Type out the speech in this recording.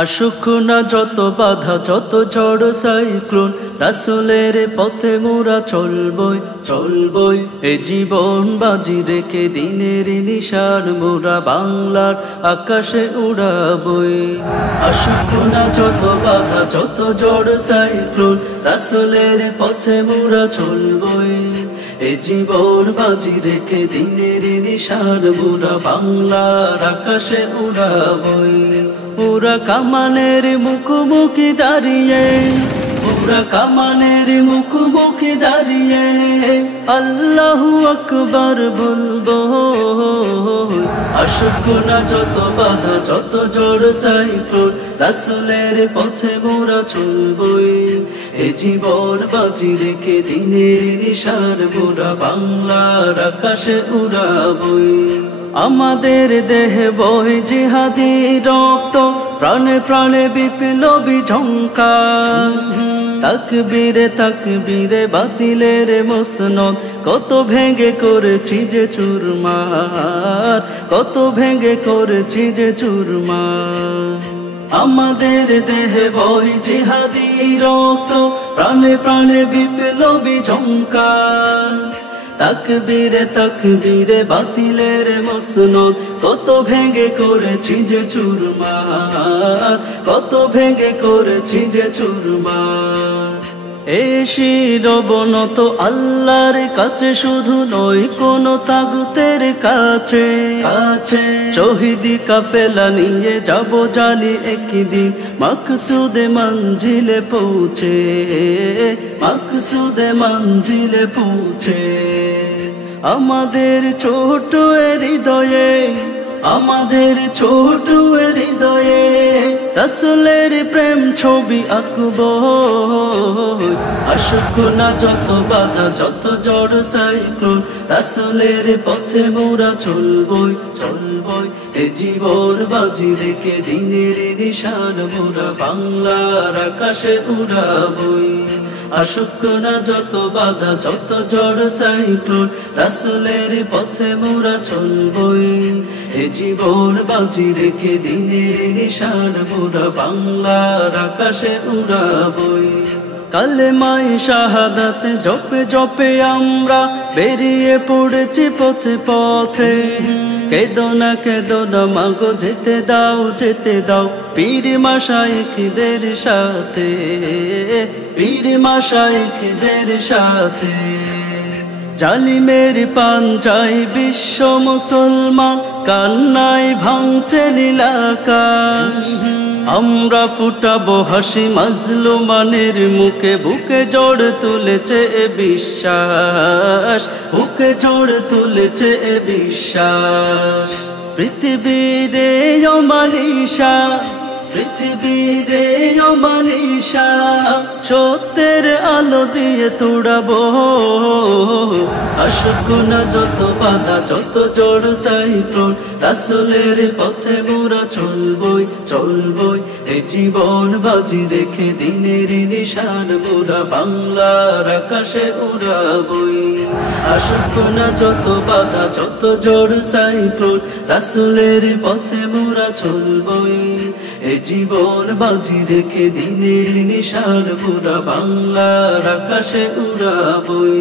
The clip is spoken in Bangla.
আসুক না যত বাধা যত ঝড় সাইক্লোন, রাসূলের পথে মোরা চলবই চলবই। এ জীবন বাজি রেখে দিনের নিশান মোরা বাংলার আকাশে উড়াবই। আসুক না যত বাধা যত ঝড় সাইক্লোন, রাসূলের পথে মোরা চলবই। এ জীবন বাজি রেখে দিনের নিশান মোরা বাংলার আকাশে উড়াবই। পুরা কামানের মুখোমুখি দাঁড়িয়ে, পুরা কামানের মুখোমুখি দাঁড়িয়ে আল্লাহু আকবার বলবো। আসুক না যত বাধা যত ঝড় সাইক্লোন, রাসূলের পথে মোরা চলবই। এ জীবন বাজি রেখে দিনের নিশান মোরা বাংলার আকাশে উড়াবই। আমাদের দেহে বহে জিহাদি রক্ত, প্রাণে প্রাণে বিপ্লবী ঝঙ্কার। তাকবীরে তাকবীরে বাতিলের মসনদ, কত ভেঙে করেছি যে চুরমার, কত ভেঙে করেছি যে চুরমার। আমাদের দেহে বহে জিহাদি রক্ত, প্রাণে প্রাণে বিপ্লবী ঝঙ্কার। তাকবীরে তাকবীরে বাতিলের মসনদ, কত ভেঙে করেছি যে চুরমার, কত ভেঙে করেছি যে চুরমার। এ শিরবনত আল্লাহর কাছে শুধু নয় কোনো তাগুতের কাছে আছে। শহীদি কাফেলা নিয়ে যাব জানি একদিন মাকসুদে মঞ্জিলে পৌঁছে, মাকসুদে মঞ্জিলে পৌঁছে। আমাদের ছোট হৃদয়ে, আমাদের ছোট হৃদয়ে রাসূলের প্রেম ছবি আঁকবো। আসুক না যত বাধা যত ঝড় সাইক্লোন, রাসূলের পথে মোরা চলবই চলবই। এ জীবন বাজি রেখে দিনের নিশান মোরা বাংলার আকাশে উড়াবই। আসুক না যত বাধা যত ঝড় সাইক্লোন, রাসূলের পথে মোরা চলবই। এ জীবন বাজি রেখে দিনের নিশান মোরা বাংলার আকাশে উড়াবই। কালেমায়ে শাহাদাত জপে জপে আমরা বেরিয়ে পড়েছি পথে পথে। কেঁদো না মাগো যেতে দাও পীর মাশায়েখদের সাথে, পীর মাশায়েখদের সাথে। জালিমের পাঞ্জায় বিশ্ব মুসলমান, কান্নায় ভাঙছে নীল আকাশ। আমরা ফুটাবো হাসি মাজলুমানের মুখে, বুকে জোড় তুলেছে এ বিশ্বাস, বুকে জোড় তুলেছে এ বিশ্বাস। পৃথিবীরে অমানিসা, পৃথিবীরে অমানিসা সত্যের আলো দিয়ে তোড়াবো। আসুক না যত বাধা যত ঝড় সাইক্লোন, রাসূলের পথে মোরা চলবই চলবই। এ জীবন বাজি রেখে দিনের নিশান মোরা বাংলার আকাশে উড়াবই। আসুক না যত বাধা যত ঝড় সাইক্লোন, রাসূলের পথে মোরা চলবই। এ জীবন বাজি রেখে দিনের নিশান মোরা বাংলার আকাশে উড়াবই।